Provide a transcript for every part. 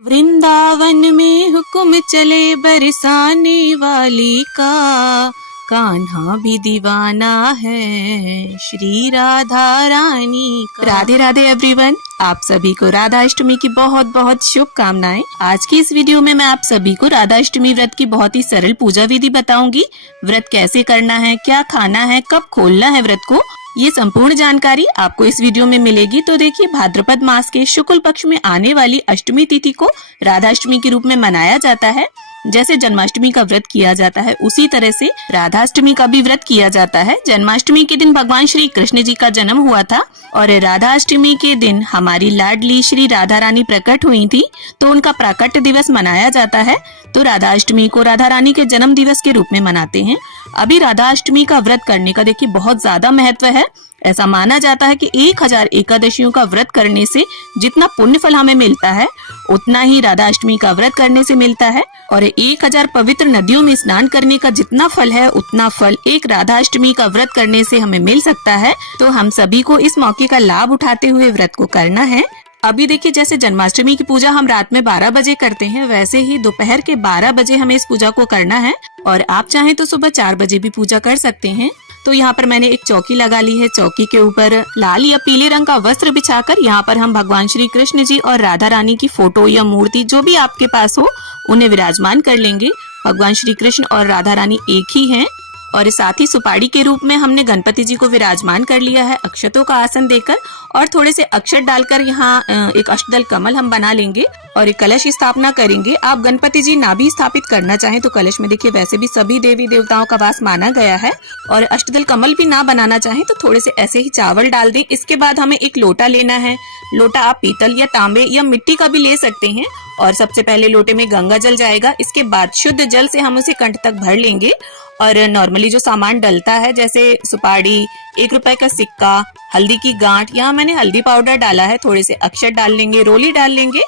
वृंदावन में हुक्म चले बरसाने वाली का, कान्हा भी दीवाना है श्री राधा रानी का। राधे राधे एवरीवन, आप सभी को राधा अष्टमी की बहुत बहुत शुभकामनाएं। आज की इस वीडियो में मैं आप सभी को राधा अष्टमी व्रत की बहुत ही सरल पूजा विधि बताऊंगी। व्रत कैसे करना है, क्या खाना है, कब खोलना है व्रत को, ये संपूर्ण जानकारी आपको इस वीडियो में मिलेगी। तो देखिए, भाद्रपद मास के शुक्ल पक्ष में आने वाली अष्टमी तिथि को राधा अष्टमी के रूप में मनाया जाता है। जैसे जन्माष्टमी का व्रत किया जाता है, उसी तरह से राधाष्टमी का भी व्रत किया जाता है। जन्माष्टमी के दिन भगवान श्री कृष्ण जी का जन्म हुआ था और राधाष्टमी के दिन हमारी लाडली श्री राधा रानी प्रकट हुई थी, तो उनका प्राकट्य दिवस मनाया जाता है। तो राधाष्टमी को राधा रानी के जन्म दिवस के रूप में मनाते हैं। अभी राधाष्टमी का व्रत करने का देखिए बहुत ज्यादा महत्व है। ऐसा माना जाता है कि 1000 एकादशियों का व्रत करने से जितना पुण्य फल हमें मिलता है, उतना ही राधाष्टमी का व्रत करने से मिलता है। और 1000 पवित्र नदियों में स्नान करने का जितना फल है, उतना फल एक राधाष्टमी का व्रत करने से हमें मिल सकता है। तो हम सभी को इस मौके का लाभ उठाते हुए व्रत को करना है। अभी देखिए, जैसे जन्माष्टमी की पूजा हम रात में 12 बजे करते हैं, वैसे ही दोपहर के 12 बजे हमें इस पूजा को करना है। और आप चाहें तो सुबह 4 बजे भी पूजा कर सकते हैं। तो यहाँ पर मैंने एक चौकी लगा ली है। चौकी के ऊपर लाल या पीले रंग का वस्त्र बिछाकर यहाँ पर हम भगवान श्री कृष्ण जी और राधा रानी की फोटो या मूर्ति जो भी आपके पास हो, उन्हें विराजमान कर लेंगे। भगवान श्री कृष्ण और राधा रानी एक ही हैं। और साथ ही सुपारी के रूप में हमने गणपति जी को विराजमान कर लिया है, अक्षतों का आसन देकर। और थोड़े से अक्षत डालकर यहाँ एक अष्टदल कमल हम बना लेंगे और एक कलश की स्थापना करेंगे। आप गणपति जी ना भी स्थापित करना चाहें तो कलश में देखिए वैसे भी सभी देवी देवताओं का वास माना गया है। और अष्टदल कमल भी ना बनाना चाहें तो थोड़े से ऐसे ही चावल डाल दें। इसके बाद हमें एक लोटा लेना है। लोटा आप पीतल या तांबे या मिट्टी का भी ले सकते हैं। और सबसे पहले लोटे में गंगा जल जाएगा। इसके बाद शुद्ध जल से हम उसे कंठ तक भर लेंगे। और नॉर्मली जो सामान डलता है, जैसे सुपारी, 1 रुपए का सिक्का, हल्दी की गांठ, यहाँ मैंने हल्दी पाउडर डाला है, थोड़े से अक्षत डाल लेंगे, रोली डाल लेंगे।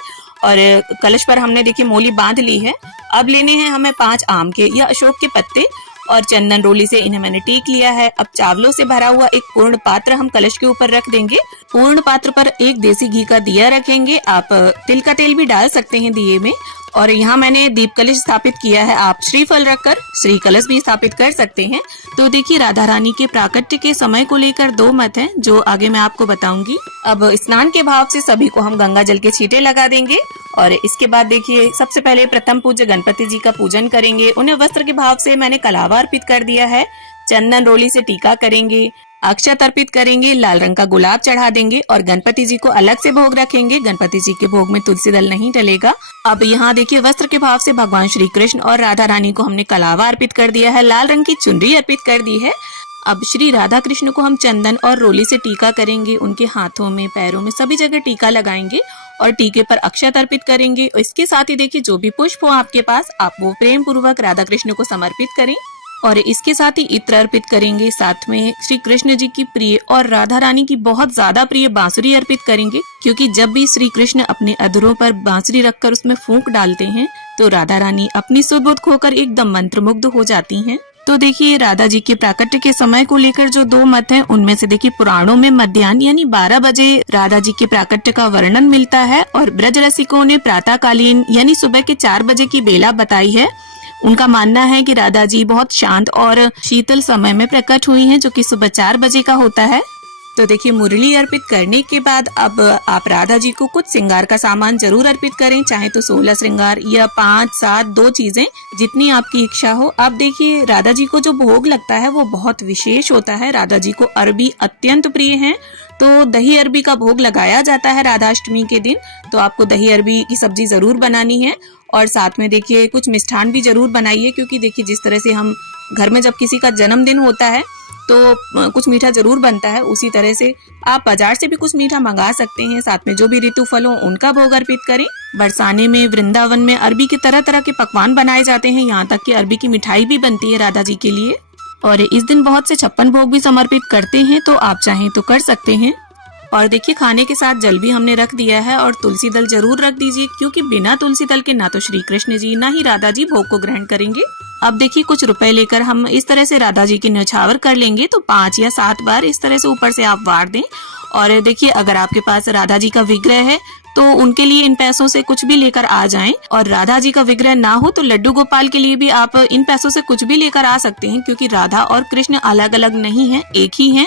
और कलश पर हमने देखिए मोली बांध ली है। अब लेने हैं हमें 5 आम के या अशोक के पत्ते और चंदन रोली से इन्हें मैंने टीक लिया है। अब चावलों से भरा हुआ एक पूर्ण पात्र हम कलश के ऊपर रख देंगे। पूर्ण पात्र पर एक देसी घी का दिया रखेंगे। आप तिल का तेल भी डाल सकते हैं दिए में। और यहाँ मैंने दीप कलश स्थापित किया है। आप श्रीफल रखकर श्री कलश भी स्थापित कर सकते हैं। तो देखिए, राधा रानी के प्राकट्य के समय को लेकर 2 मत हैं, जो आगे मैं आपको बताऊंगी। अब स्नान के भाव से सभी को हम गंगा जल के छींटे लगा देंगे। और इसके बाद देखिए, सबसे पहले प्रथम पूज्य गणपति जी का पूजन करेंगे। उन्हें वस्त्र के भाव से मैंने कलावा अर्पित कर दिया है। चंदन रोली से टीका करेंगे, अक्षत अर्पित करेंगे, लाल रंग का गुलाब चढ़ा देंगे और गणपति जी को अलग से भोग रखेंगे। गणपति जी के भोग में तुलसी दल नहीं डलेगा। अब यहाँ देखिए, वस्त्र के भाव से भगवान श्री कृष्ण और राधा रानी को हमने कलावा अर्पित कर दिया है, लाल रंग की चुनरी अर्पित कर दी है। अब श्री राधा कृष्ण को हम चंदन और रोली से टीका करेंगे। उनके हाथों में, पैरों में, सभी जगह टीका लगाएंगे और टीके पर अक्षत अर्पित करेंगे। इसके साथ ही देखिए, जो भी पुष्प हो आपके पास, आप वो प्रेम पूर्वक राधा कृष्ण को समर्पित करें। और इसके साथ ही इत्र अर्पित करेंगे। साथ में श्री कृष्ण जी की प्रिय और राधा रानी की बहुत ज्यादा प्रिय बांसुरी अर्पित करेंगे, क्योंकि जब भी श्री कृष्ण अपने अधरों पर बांसुरी रखकर उसमें फूंक डालते हैं, तो राधा रानी अपनी सुध-बुध खोकर एकदम मंत्रमुग्ध हो जाती हैं। तो देखिए, राधा जी के प्राकट्य के समय को लेकर जो 2 मत हैं, उनमें से देखिए पुराणों में मध्याह्न यानी 12 बजे राधा जी के प्राकट्य का वर्णन मिलता है। और ब्रज रसिकों ने प्रातःकालीन यानी सुबह के 4 बजे की बेला बताई है। उनका मानना है कि राधा जी बहुत शांत और शीतल समय में प्रकट हुई हैं, जो कि सुबह 4 बजे का होता है। तो देखिए, मुरली अर्पित करने के बाद अब आप राधा जी को कुछ श्रृंगार का सामान जरूर अर्पित करें, चाहे तो 16 श्रृंगार या 5, 7, 2 चीजें, जितनी आपकी इच्छा हो। अब देखिए, राधा जी को जो भोग लगता है वो बहुत विशेष होता है। राधा जी को अरबी अत्यंत प्रिय है, तो दही अरबी का भोग लगाया जाता है राधाष्टमी के दिन। तो आपको दही अरबी की सब्जी जरूर बनानी है। और साथ में देखिए, कुछ मिष्ठान भी जरूर बनाइए, क्योंकि देखिए, जिस तरह से हम घर में जब किसी का जन्मदिन होता है तो कुछ मीठा जरूर बनता है, उसी तरह से आप बाजार से भी कुछ मीठा मंगा सकते हैं। साथ में जो भी ऋतु फल हो उनका भोग अर्पित करें। बरसाने में, वृंदावन में अरबी के तरह तरह के पकवान बनाए जाते हैं, यहाँ तक कि अरबी की मिठाई भी बनती है राधा जी के लिए। और इस दिन बहुत से 56 भोग भी समर्पित करते हैं, तो आप चाहें तो कर सकते हैं। और देखिए, खाने के साथ जल भी हमने रख दिया है। और तुलसी दल जरूर रख दीजिए, क्योंकि बिना तुलसी दल के ना तो श्री कृष्ण जी ना ही राधा जी भोग को ग्रहण करेंगे। अब देखिए, कुछ रुपए लेकर हम इस तरह से राधा जी की न्यौछावर कर लेंगे। तो 5 या 7 बार इस तरह से ऊपर से आप वार दें। और देखिए, अगर आपके पास राधा जी का विग्रह है तो उनके लिए इन पैसों से कुछ भी लेकर आ जाएं। और राधा जी का विग्रह ना हो तो लड्डू गोपाल के लिए भी आप इन पैसों से कुछ भी लेकर आ सकते हैं, क्योंकि राधा और कृष्ण अलग अलग नहीं हैं, एक ही हैं।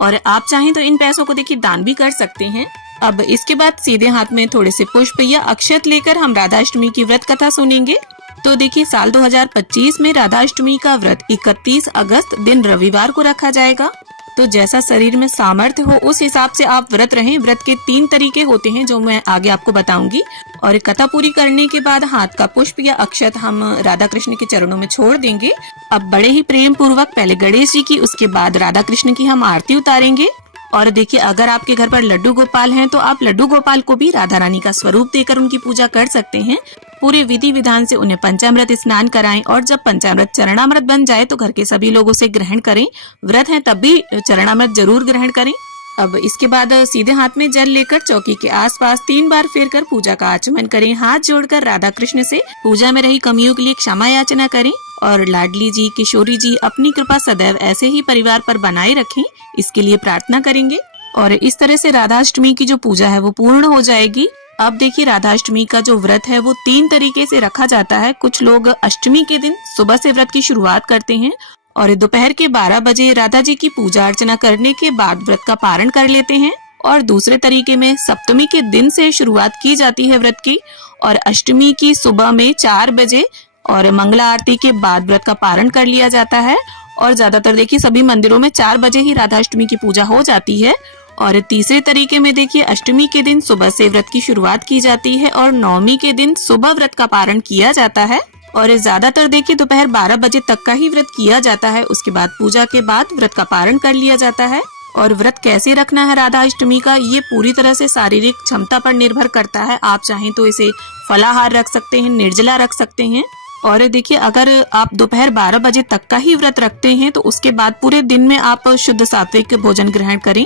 और आप चाहें तो इन पैसों को देखिए दान भी कर सकते हैं। अब इसके बाद सीधे हाथ में थोड़े से पुष्प या अक्षत लेकर हम राधाष्टमी की व्रत कथा सुनेंगे। तो देखिए साल 2025 में राधाष्टमी का व्रत 31 अगस्त दिन रविवार को रखा जाएगा। तो जैसा शरीर में सामर्थ्य हो उस हिसाब से आप व्रत रहें। व्रत के 3 तरीके होते हैं जो मैं आगे आपको बताऊंगी। और कथा पूरी करने के बाद हाथ का पुष्प या अक्षत हम राधा कृष्ण के चरणों में छोड़ देंगे। अब बड़े ही प्रेम पूर्वक पहले गणेश जी की, उसके बाद राधा कृष्ण की हम आरती उतारेंगे। और देखिए अगर आपके घर पर लड्डू गोपाल हैं तो आप लड्डू गोपाल को भी राधा रानी का स्वरूप देकर उनकी पूजा कर सकते हैं। पूरे विधि विधान से उन्हें पंचामृत स्नान कराएं और जब पंचामृत चरणामृत बन जाए तो घर के सभी लोगों से ग्रहण करें। व्रत है तब भी चरणामृत जरूर ग्रहण करें। अब इसके बाद सीधे हाथ में जल लेकर चौकी के आसपास 3 बार फेर कर पूजा का आचमन करें। हाथ जोड़कर राधा कृष्ण से पूजा में रही कमियों के लिए क्षमा याचना करें। और लाडली जी, किशोरी जी अपनी कृपा सदैव ऐसे ही परिवार पर बनाए रखें, इसके लिए प्रार्थना करेंगे। और इस तरह से राधाष्टमी की जो पूजा है वो पूर्ण हो जाएगी। अब देखिए राधाष्टमी का जो व्रत है वो 3 तरीके से रखा जाता है। कुछ लोग अष्टमी के दिन सुबह से व्रत की शुरुआत करते हैं और दोपहर के 12 बजे राधा जी की पूजा अर्चना करने के बाद व्रत का पारण कर लेते हैं। और दूसरे तरीके में सप्तमी के दिन से शुरुआत की जाती है व्रत की और अष्टमी की सुबह में 4 बजे और मंगला आरती के बाद व्रत का पारण कर लिया जाता है। और ज्यादातर देखिए सभी मंदिरों में 4 बजे ही राधाष्टमी की पूजा हो जाती है। और तीसरे तरीके में देखिए अष्टमी के दिन सुबह से व्रत की शुरुआत की जाती है और नवमी के दिन सुबह व्रत का पारण किया जाता है। और ज्यादातर देखिए दोपहर 12 बजे तक का ही व्रत किया जाता है। उसके बाद पूजा के बाद व्रत का पारण कर लिया जाता है। और व्रत कैसे रखना है राधाष्टमी का, ये पूरी तरह से शारीरिक क्षमता पर निर्भर करता है। आप चाहें तो इसे फलाहार रख सकते हैं, निर्जला रख सकते हैं। और देखिए अगर आप दोपहर 12 बजे तक का ही व्रत रखते हैं तो उसके बाद पूरे दिन में आप शुद्ध सात्विक भोजन ग्रहण करें।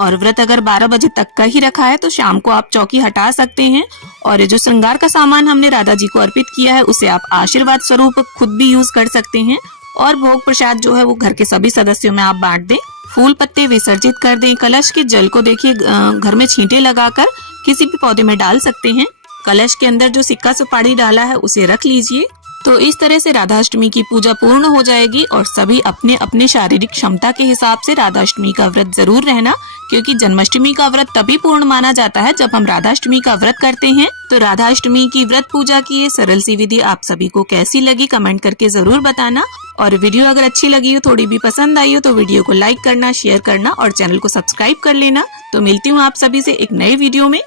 और व्रत अगर 12 बजे तक का ही रखा है तो शाम को आप चौकी हटा सकते हैं। और जो श्रृंगार का सामान हमने राधा जी को अर्पित किया है उसे आप आशीर्वाद स्वरूप खुद भी यूज कर सकते हैं। और भोग प्रसाद जो है वो घर के सभी सदस्यों में आप बांट दें। फूल पत्ते विसर्जित कर दें। कलश के जल को देखिए घर में छींटे लगाकर किसी भी पौधे में डाल सकते हैं। कलश के अंदर जो सिक्का सुपारी डाला है उसे रख लीजिए। तो इस तरह से राधाष्टमी की पूजा पूर्ण हो जाएगी। और सभी अपने अपने शारीरिक क्षमता के हिसाब से राधाष्टमी का व्रत जरूर रहना, क्योंकि जन्माष्टमी का व्रत तभी पूर्ण माना जाता है जब हम राधाष्टमी का व्रत करते हैं। तो राधाष्टमी की व्रत पूजा की ये सरल सी विधि आप सभी को कैसी लगी कमेंट करके जरूर बताना। और वीडियो अगर अच्छी लगी हो, थोड़ी भी पसंद आई हो तो वीडियो को लाइक करना, शेयर करना और चैनल को सब्सक्राइब कर लेना। तो मिलती हूँ आप सभी से एक नए वीडियो में।